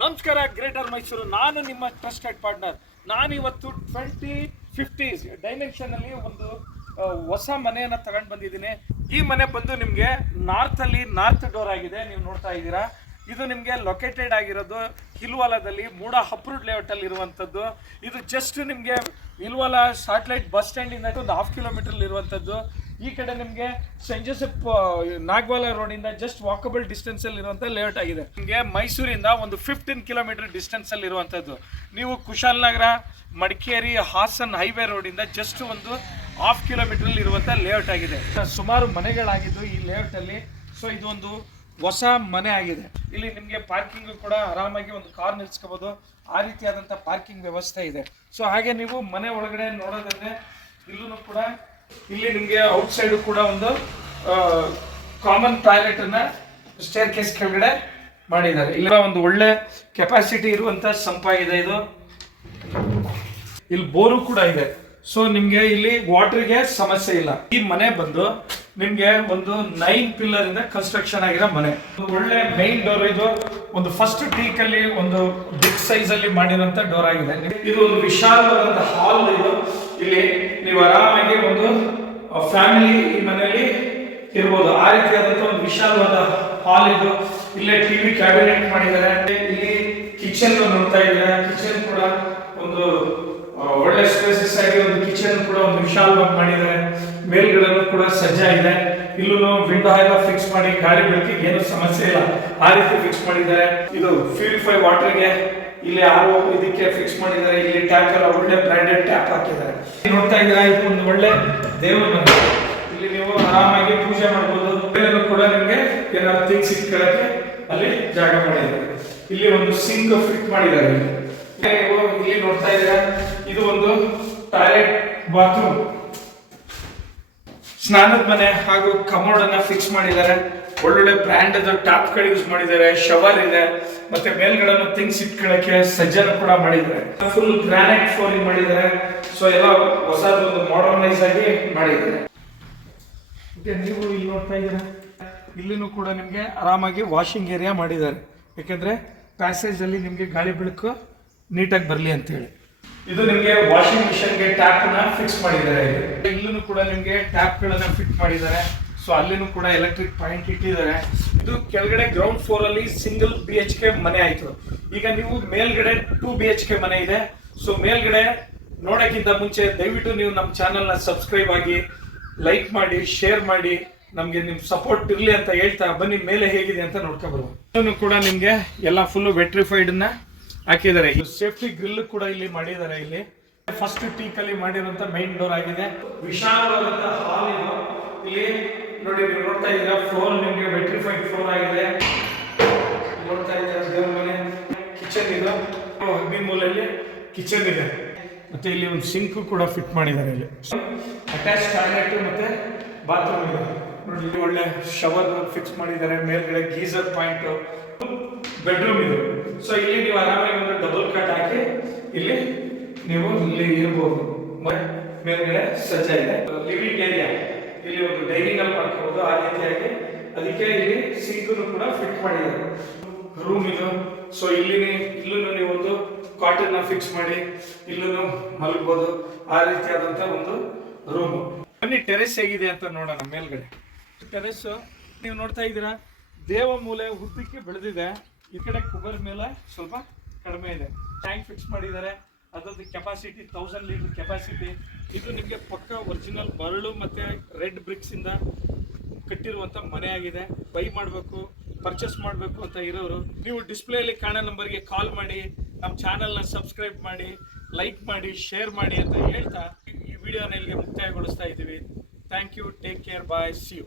ನಮಸ್ಕಾರ ಗ್ರೇಟರ್ ಮೈಸೂರು. ನಾನು ನಿಮ್ಮ ಟ್ರಸ್ಟೆಡ್ ಪಾರ್ಟ್ನರ್. ನಾನಿವತ್ತು 2050 ಡೈಮೆನ್ಷನ್ ಅಲ್ಲಿ ಒಂದು ಹೊಸ ಮನೆಯನ್ನು ತಗೊಂಡು ಬಂದಿದ್ದೀನಿ. ಈ ಮನೆ ಬಂದು ನಿಮಗೆ ನಾರ್ತ್ ಡೋರ್ ಆಗಿದೆ, ನೀವು ನೋಡ್ತಾ ಇದ್ದೀರಾ. ಇದು ನಿಮಗೆ ಲೊಕೇಟೆಡ್ ಆಗಿರೋದು ಹಿಲ್ವಾಲಾದಲ್ಲಿ, ಮೂಡ ಅಪ್ರೂವ್ಡ್ ಲೇಔಟ್ ಅಲ್ಲಿ ಇರುವಂಥದ್ದು. ಇದು ಜಸ್ಟ್ ನಿಮಗೆ ಹಿಲ್ವಾಲಾ ಸ್ಯಾಟಲೈಟ್ ಬಸ್ ಸ್ಟ್ಯಾಂಡಿಂದ ಒಂದು 1/2 ಕಿಲೋಮೀಟರ್ ಇರುವಂಥದ್ದು. ಈ ಕಡೆ ನಿಮಗೆ ಸೆಂಟ್ ಜೋಸೆಫ್ ನಾಗವಾಲ ರೋಡಿಂದ ಜಸ್ಟ್ ವಾಕಬಲ್ ಡಿಸ್ಟೆನ್ಸ್ ಅಲ್ಲಿ ಇರುವಂಥ ಲೇಔಟ್ ಆಗಿದೆ. ನಿಮಗೆ ಮೈಸೂರಿಂದ ಒಂದು 15 ಕಿಲೋಮೀಟರ್ ಡಿಸ್ಟೆನ್ಸ್ ಅಲ್ಲಿ ಇರುವಂಥದ್ದು. ನೀವು ಕುಶಾಲನಗರ, ಮಡಿಕೇರಿ, ಹಾಸನ್ ಹೈವೇ ರೋಡಿಂದ ಜಸ್ಟ್ ಒಂದು 1/2 ಕಿಲೋಮೀಟರ್ ಅಲ್ಲಿ ಇರುವಂಥ ಲೇಔಟ್ ಆಗಿದೆ. ಸುಮಾರು ಮನೆಗಳಾಗಿದ್ದು ಈ ಲೇಔಟ್ ಅಲ್ಲಿ. ಸೊ ಇದು ಒಂದು ಹೊಸ ಮನೆ ಆಗಿದೆ. ಇಲ್ಲಿ ನಿಮಗೆ ಪಾರ್ಕಿಂಗ್ ಕೂಡ ಆರಾಮಾಗಿ ಒಂದು ಕಾರ್ ನಿಲ್ಸ್ಕೋಬಹುದು, ಆ ರೀತಿಯಾದಂಥ ಪಾರ್ಕಿಂಗ್ ವ್ಯವಸ್ಥೆ ಇದೆ. ಸೊ ಹಾಗೆ ನೀವು ಮನೆ ಒಳಗಡೆ ನೋಡೋದಂದ್ರೆ ಇಲ್ಲೂ ಕೂಡ ಇಲ್ಲಿ ನಿಮಗೆ ಔಟ್ ಸೈಡ್ ಕೂಡ ಒಂದು ಕಾಮನ್ ಟಾಯ್ಲೆಟ್ ಅನ್ನ ಸ್ಟೇರ್ ಕೇಸ್ ಕೆಳಗಡೆ ಮಾಡಿದ್ದಾರೆ. ಇಲ್ಲ ಒಂದು ಒಳ್ಳೆ ಕೆಪಾಸಿಟಿ ಇರುವಂತ ಸಂಪಾಗಿದೆ ಇದು. ಇಲ್ಲಿ ಬೋರು ಕೂಡ ಇದೆ. ಸೊ ನಿಮ್ಗೆ ಇಲ್ಲಿ ವಾಟರ್ಗೆ ಸಮಸ್ಯೆ ಇಲ್ಲ. ಈ ಮನೆ ಬಂದು ನಿಮ್ಗೆ ಒಂದು 9 ಪಿಲ್ಲರ್ ಇಂದ ಕನ್ಸ್ಟ್ರಕ್ಷನ್ ಆಗಿರೋ ಮನೆ. ಒಳ್ಳೆ ಮೈನ್ ಡೋರ್ ಇದು. ಒಂದು ಫಸ್ಟ್ ಟೀಕ್ ಅಲ್ಲಿ ಒಂದು ಬಿಗ್ ಸೈಜ್ ಅಲ್ಲಿ ಮಾಡಿರುವಂತ ಡೋರ್ ಆಗಿದೆ. ಇದು ಒಂದು ವಿಶಾಲವಾದಂತ ಹಾಲ್ ಇದು. ಇಲ್ಲಿ ನೀವು ಆರಾಮಾಗಿ ಒಂದು ಫ್ಯಾಮಿಲಿ ಈ ಮನೆಯಲ್ಲಿ ಇರ್ಬೋದು, ಆ ರೀತಿಯಾದಂತ ಒಂದು ವಿಶಾಲವಾದ ಹಾಲ್ ಇದು. ಇಲ್ಲೇ ಟಿವಿ ಕ್ಯಾಬಿನೆಟ್ ಮಾಡಿದ್ದಾರೆ. ಇಲ್ಲಿ ಕಿಚನ್ ನೋಡ್ತಾ ಇದ್ದಾರೆ. ಕಿಚನ್ ಕೂಡ ಒಂದು ಒಳ್ಳೆ ಸ್ಪೇಸಸ್ ಆಗಿ ಒಂದು ಕಿಚನ್ ಕೂಡ ಒಂದು ವಿಶಾಲವಾಗಿ ಮಾಡಿದ್ದಾರೆ. ಮೇಲ್ಗಡೆ ಕೂಡ ಸಜ್ಜಾಗಿದೆ. ಇಲ್ಲೂ ವಿಂಡೋ ಎಲ್ಲ ಫಿಕ್ಸ್ ಮಾಡಿ ಗಾಳಿ ಬೆಳಕಿಗೆ ಏನು ಸಮಸ್ಯೆ ಇಲ್ಲ, ಆ ರೀತಿ ಫಿಕ್ಸ್ ಮಾಡಿದ್ದಾರೆ. ಇದು ಪ್ಯೂರಿಫೈ ವಾಟರ್ಗೆ ಇಲ್ಲಿ ಇದಕ್ಕೆ ಫಿಕ್ಸ್ ಮಾಡಿದ್ದಾರೆ. ಇಲ್ಲಿ ಟ್ಯಾಪ್ ಎಲ್ಲ ಒಳ್ಳೆ ಬ್ರಾಂಡೆಡ್ ಟ್ಯಾಪ್ ಹಾಕಿದ್ದಾರೆ. ನೋಡ್ತಾ ಇದ್ದೀರಾ, ಇದು ಒಂದು ಒಳ್ಳೆ ದೇವರ ಮನೆ. ಇಲ್ಲಿ ನೀವು ಆರಾಮಾಗಿ ಪೂಜೆ ಮಾಡಬಹುದು. ಬೇರೆಯವರು ಕೂಡ ನಿಮಗೆ ಏನಾದ್ರು ಥಿಂಗ್ಸ್ ಇಟ್ಕೊಳ್ಳಕ್ಕೆ ಅಲ್ಲಿ ಜಾಗ ಮಾಡಿದ್ದಾರೆ. ಇಲ್ಲಿ ಒಂದು ಸಿಂಕ್ ಫಿಟ್ ಮಾಡಿದ್ದಾರೆ. ಇಲ್ಲಿ ನೋಡ್ತಾ ಇದ್ದೀರಾ, ಇದು ಒಂದು ಟಾಯ್ಲೆಟ್, ಬಾತ್ರೂಮ್, ಸ್ನಾನದ ಮನೆ ಹಾಗೂ ಕಮೋಡ್ ಅನ್ನ ಫಿಕ್ಸ್ ಮಾಡಿದ್ದಾರೆ. ಒಳ್ಳೊಳ್ಳೆ ಬ್ರ್ಯಾಂಡ್ ಟ್ಯಾಪ್ ಗಳು ಯೂಸ್ ಮಾಡಿದ್ದಾರೆ. ಶವರ್ ಇದೆ, ಮತ್ತೆ ಮೇಲ್ಗಡೆ ಥಿಂಗ್ಸ್ ಇಟ್ಕೊಳ್ಳಕ್ಕೆ ಸಜ್ಜನ ಕೂಡ ಮಾಡಿದ್ದಾರೆ. ಫುಲ್ ಗ್ರಾನೈಟ್ ಫ್ಲೋರಿಂಗ್ ಮಾಡಿದ್ದಾರೆ. ಸೊ ಎಲ್ಲ ಹೊಸದೊಂದು ಮಾಡರ್ನೈಸ್ ಆಗಿ ಮಾಡಿದ್ದಾರೆ. ನೀವು ಇಲ್ಲಿ ನೋಡ್ತಾ ಇದ್ದೀರಾ, ಇಲ್ಲಿನೂ ಕೂಡ ನಿಮ್ಗೆ ಆರಾಮಾಗಿ ವಾಷಿಂಗ್ ಏರಿಯಾ ಮಾಡಿದ್ದಾರೆ. ಯಾಕಂದ್ರೆ ಪ್ಯಾಸೇಜ್ ಅಲ್ಲಿ ನಿಮ್ಗೆ ಗಾಳಿ ಬೆಳಕು ನೀಟಾಗಿ ಬರಲಿ ಅಂತ ಹೇಳಿ. ಇದು ನಿಮಗೆ ವಾಷಿಂಗ್ ಮಿಷನ್ಗೆ ಟ್ಯಾಪ್ ನ ಫಿಕ್ಸ್ ಮಾಡಿದ್ದಾರೆ. ಇಲ್ಲೂ ಕೂಡ ನಿಮಗೆ ಟ್ಯಾಪ್ ಗಳನ್ನ ಫಿಟ್ ಮಾಡಿದ್ದಾರೆ. ಸೊ ಅಲ್ಲಿನೂ ಕೂಡ ಎಲೆಕ್ಟ್ರಿಕ್ ಪಾಯಿಂಟ್ ಇಟ್ಟಿದ್ದಾರೆ. ಇದು ಕೆಳಗಡೆ ಗ್ರೌಂಡ್ ಫ್ಲೋರ್ ಅಲ್ಲಿ ಸಿಂಗಲ್ BHK ಮನೆ ಆಯ್ತು. ಈಗ ನೀವು ಮೇಲ್ಗಡೆ 2 BHK ಮನೆ ಇದೆ. ಸೊ ಮೇಲ್ಗಡೆ ನೋಡಕ್ಕಿಂತ ಮುಂಚೆ ದಯವಿಟ್ಟು ನೀವು ನಮ್ಮ ಚಾನೆಲ್ ನ ಸಬ್ಸ್ಕ್ರೈಬ್ ಆಗಿ, ಲೈಕ್ ಮಾಡಿ, ಶೇರ್ ಮಾಡಿ, ನಮ್ಗೆ ನಿಮ್ ಸಪೋರ್ಟ್ ಇರ್ಲಿ ಅಂತ ಹೇಳ್ತಾ ಬನ್ನಿ ಮೇಲೆ ಹೇಗಿದೆ ಅಂತ ನೋಡ್ಕೊಬರುವ. ಇದನ್ನು ಕೂಡ ನಿಮ್ಗೆ ಎಲ್ಲ ಫುಲ್ ವೆಟ್ರಿಫೈಡ್ ನ ಹಾಕಿದ್ದಾರೆ. ಸೇಫ್ಟಿ ಗ್ರಿಲ್ ಕೂಡ ಇಲ್ಲಿ ಮಾಡಿದ್ದಾರೆ. ಇಲ್ಲಿ ಫಸ್ಟ್ ಟೀಕ್ ಅಲ್ಲಿ ಮಾಡಿರುವಂತ ಮೈನ್ ಡೋರ್ ಆಗಿದೆ. ವಿಶಾಲವಾದಂತ ಹಾಲ್ ಇದು. ಇಲ್ಲಿ ನೋಡಿ, ನೀವು ನೋಡ್ತಾ ಇದ್ದೀರಾ, ಫ್ಲೋರ್ ನಿಮಗೆ ವೆಟ್ರಿಫೈಡ್ ಫ್ಲೋರ್ ಆಗಿದೆ. ನೋಡ್ತಾ ಇದ್ದೀರಾ, ದೇವ್ರ ಮನೆ. ಕಿಚನ್ ಇದು, ಅಗ್ನಿ ಮೂಲೆಯಲ್ಲಿ ಕಿಚನ್ ಇದೆ. ಮತ್ತೆ ಇಲ್ಲಿ ಒಂದು ಸಿಂಕ್ ಕೂಡ ಫಿಟ್ ಮಾಡಿದ್ದಾರೆ. ಇಲ್ಲಿ ಅಟ್ಯಾಚ್ ಟಾಯ್ಲೆಟ್ ಮತ್ತೆ ಬಾತ್ರೂಮ್ ಇದೆ. ನೋಡಿ, ಇಲ್ಲಿ ಒಳ್ಳೆ ಶವರ್ ಫಿಕ್ಸ್ ಮಾಡಿದ್ದಾರೆ. ಮೇಲ್ಗಡೆ ಗೀಸರ್ ಪಾಯಿಂಟ್, ಬೆಡ್ರೂಮ್ ಇದು. ಸೊ ಇಲ್ಲಿ ನೀವು ಆರಾಮಾಗಿ ಒಂದು ಡಬಲ್ ಕಟ್ ಹಾಕಿ ಇಲ್ಲಿ ನೀವು ಇಲ್ಲಿ ಇರಬಹುದು. ಮೇಲ್ಗಡೆ ಸಜ್ಜ ಇದೆ. ಲಿವಿಂಗ್ ಏರಿಯಾ, ಇಲ್ಲಿ ಒಂದು ಡೈನಿಂಗ್ ಅಲ್ಲಿ ಮಾಡ್ಕೋಬಹುದು, ಆ ರೀತಿಯಾಗಿ. ಅದಕ್ಕೆ ಇಲ್ಲಿ ಸಿಂಕ್ ಕೂಡ ಫಿಟ್ ಮಾಡಿದ್ದಾರೆ. ರೂಮ್ ಇದು. ಸೊ ಇಲ್ಲೂ ನೀವು ಒಂದು ಕಾಟನ್ ನ ಫಿಕ್ಸ್ ಮಾಡಿ ಇಲ್ಲೂ ಮಲಗಬಹುದು, ಆ ರೀತಿಯಾದಂತ ಒಂದು ರೂಮ್. ಬನ್ನಿ ಟೆರೆಸ್ ಹೇಗಿದೆ ಅಂತ ನೋಡೋಣ. ಮೇಲ್ಗಡೆ ಟೆರೆಸ್ ನೀವು ನೋಡ್ತಾ ಇದ್ದೀರಾ, ದೇವ ಮೂಲೆ ಉದ್ದಕ್ಕೆ ಬೆಳೆದಿದೆ. ಈ ಕಡೆ ಕುಬರ್ ಮೇಲೆ ಸ್ವಲ್ಪ ಕಡಿಮೆ ಇದೆ. ಟ್ಯಾಂಕ್ ಫಿಕ್ಸ್ ಮಾಡಿದ್ದಾರೆ. ಅದರದ್ದು ಕೆಪಾಸಿಟಿ 1000 ಲೀಟರ್ ಕೆಪಾಸಿಟಿ. ಇದು ನಿಮಗೆ ಪಕ್ಕ ಒರಿಜಿನಲ್ ಮರಳು ಮತ್ತೆ ರೆಡ್ ಬ್ರಿಕ್ಸ್ ಇಂದ ಕಟ್ಟಿರುವಂತ ಮನೆ ಆಗಿದೆ. ಬೈ ಮಾಡಬೇಕು, ಪರ್ಚೇಸ್ ಮಾಡಬೇಕು ಅಂತ ಇರೋರು ನೀವು ಡಿಸ್ಪ್ಲೇ ಅಲ್ಲಿ ಕಾಣೋ ನಂಬರ್ಗೆ ಕಾಲ್ ಮಾಡಿ, ನಮ್ಮ ಚಾನೆಲ್ನ ಸಬ್ಸ್ಕ್ರೈಬ್ ಮಾಡಿ, ಲೈಕ್ ಮಾಡಿ, ಶೇರ್ ಮಾಡಿ ಅಂತ ಹೇಳ್ತಾ ಈ ವಿಡಿಯೋನ ಇಲ್ಲಿಗೆ ಮುಕ್ತಾಯಗೊಳಿಸ್ತಾ ಇದ್ದೀವಿ. Thank you, take care, bye, see you.